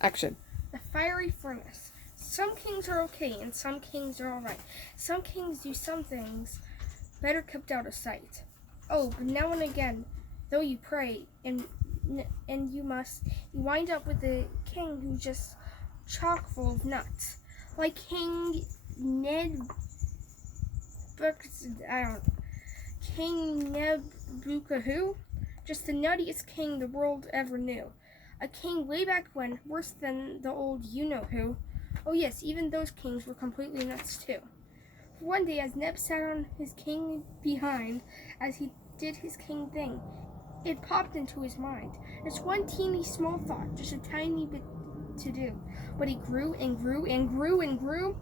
Action. The fiery furnace. Some kings are okay and some kings are alright. Some kings do some things better kept out of sight. Oh, but now and again, though you pray and you wind up with a king who's just chock full of nuts. Like King Ned King Nebuchadnezzar, just the nuttiest king the world ever knew. A king way back when, worse than the old you-know-who. Oh yes, even those kings were completely nuts too. One day, as Neb sat on his king behind, as he did his king thing, it popped into his mind. Just one teeny small thought, just a tiny bit to do. But he grew and grew and grew and grew,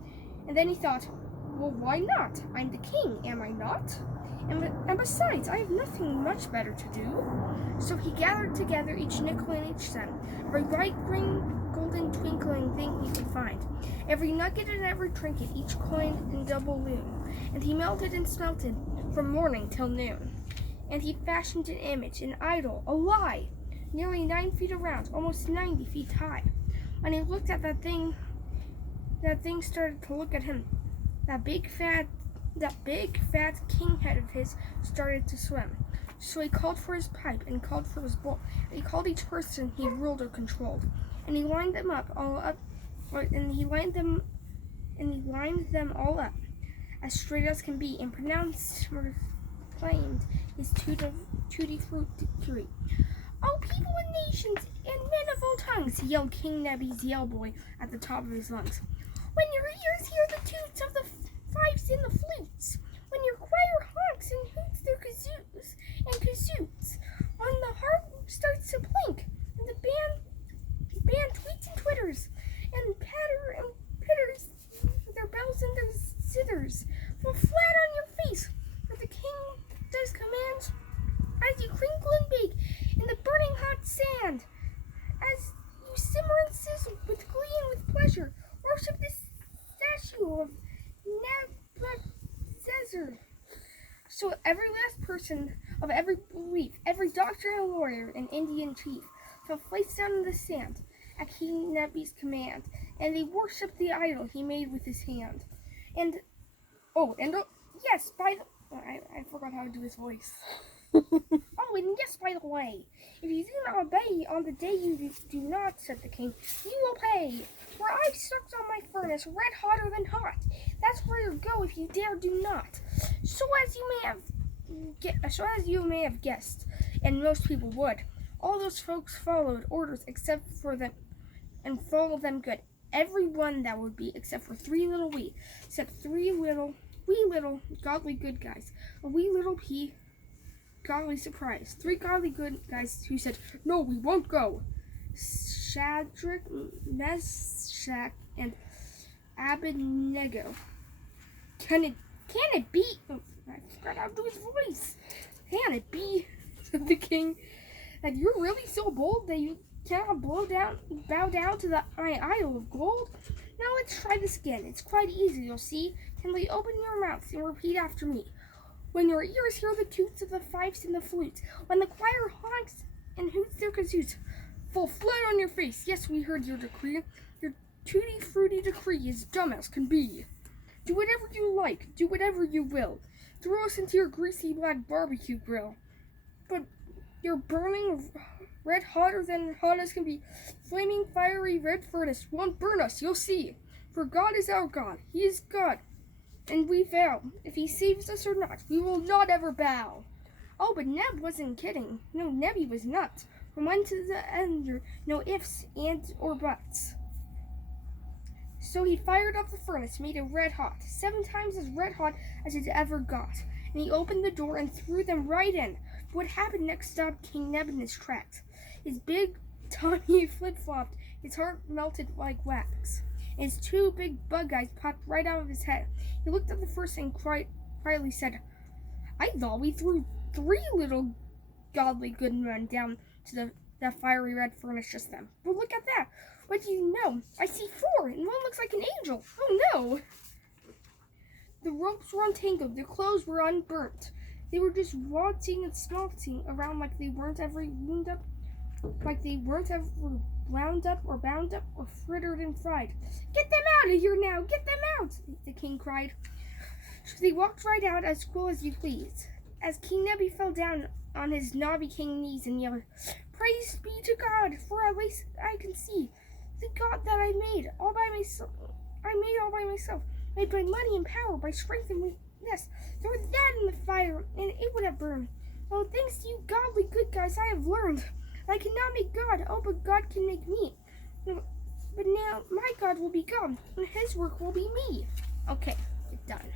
and then he thought, well, why not? I'm the king, am I not? And besides, I have nothing much better to do. So he gathered together each nickel and each cent, every bright green, golden, twinkling thing he could find, every nugget and every trinket, each coin and double loom, and he melted and smelted from morning till noon. And he fashioned an image, an idol, a lie, nearly 9 feet around, almost 90 feet high. When he looked at that thing started to look at him. That big fat king head of his started to swim. So he called for his pipe and called for his bowl. And he called each person he ruled or controlled, and he lined them all up as straight as can be, and proclaimed his tutti frutti. Oh, people and nations and men of all tongues, yelled King Neby's yell boy at the top of his lungs. When your ears hear the toots of the fifes and the flutes, when your choir honks and hoots their kazoos and kazoots, when the harp starts to plink, and the band tweets and twitters, and patter and pitters their bells and their zithers, fall flat on your face, for the king does command, as you crinkle and bake in the burning hot sand, as you simmer and sizzle with glee and with pleasure, worship this statue of Nebuchadnezzar. So every last person of every belief, every doctor and lawyer and Indian chief, fell face down in the sand at King Neby's command, and they worshipped the idol he made with his hand. Yes, I forgot how to do his voice. And yes, by the way, if you do not obey on the day you do not, said the king, you will pay. For I've stuck on my furnace red hotter than hot. That's where you'll go if you dare do not. So as you may have guessed, and most people would, all those folks followed orders except for them, and followed them good. Every one that would be, except for three little wee little godly good guys, a wee little pea. Godly surprise. 3 godly good guys who said, no, we won't go. Shadrach, Meshach, and Abednego. Can it be? Oh, I forgot how to do his voice. Can it be, said the king, that you're really so bold that you cannot bow down to my idol of gold? Now let's try this again. It's quite easy, you'll see. Simply open your mouth and repeat after me. When your ears hear the toots of the fifes and the flutes, when the choir honks and hoots their kazoots, fall flat on your face. Yes, we heard your decree. Your tutti frutti decree is dumb as can be. Do whatever you like, do whatever you will. Throw us into your greasy black barbecue grill. But your burning red hotter than hot as can be, flaming fiery red furnace won't burn us, you'll see. For God is our God, He is God. And we vow, if he saves us or not, we will not ever bow. Oh, but Neb wasn't kidding. No, Nebby was not. From one to the end, no ifs, ands, or buts. So he fired up the furnace, made it red hot, 7 times as red hot as it ever got. And he opened the door and threw them right in. But what happened next stopped King Neb in his tracks. His big tummy flip-flopped, his heart melted like wax, and his 2 big bug eyes popped right out of his head. He looked at the first and quietly said, I thought we threw 3 little godly good men down to the fiery red furnace just then. But look at that. What do you know? I see 4, and one looks like an angel. Oh no! The ropes were untangled, their clothes were unburnt. They were just waltzing and smelting around like they weren't ever wound up or bound up or frittered and fried. Get them out of here now! Get them out! The king cried. So they walked right out as cool as you please. As King Nebby fell down on his knobby king knees and yelled, Praise be to God, for at least I can see the God that I made all by myself. Made by money and power, by strength and weakness. Throw that in the fire, and it would have burned. Oh, thanks to you godly good guys, I have learned. I cannot make God, but God can make me. But now my God will be God, and his work will be me. Okay, done.